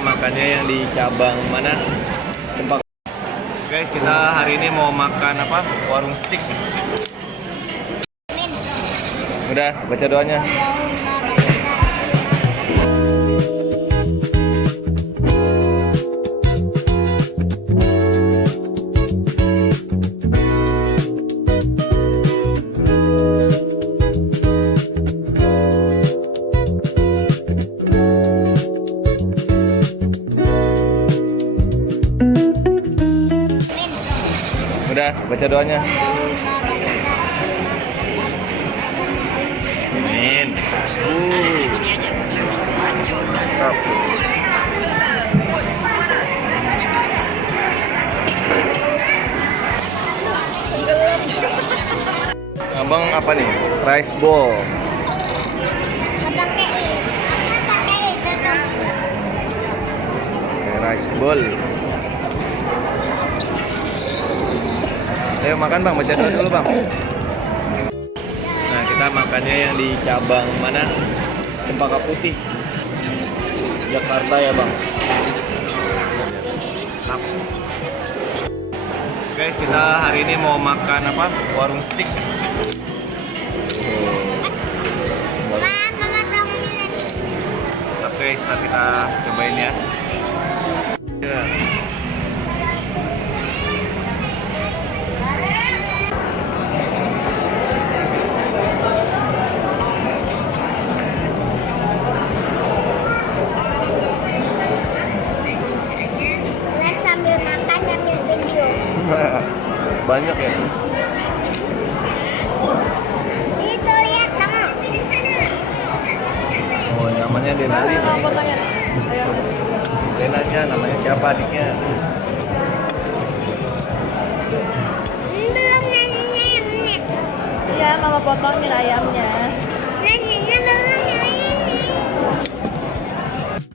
makannya yang di cabang mana? Cempaka. Guys, kita hari ini mau makan apa? Warung steak. Udah, baca doanya. Udah, baca doanya. Amin. Mantap. Abang apa nih? Rice bowl. Rice bowl. Ayo makan bang, baca doa dulu bang. Nah, kita makannya yang di cabang mana? Cempaka Putih, Jakarta ya bang. Guys, kita hari ini mau makan apa? Warung steak. Oke, setelah kita cobain ya. Sambil makan sambil video. Banyak ya. Itu lihat dong. Oh, namanya Denari. Denanya namanya siapa adiknya? Belum nanya ayamnya. Iya, mama potongin ayamnya.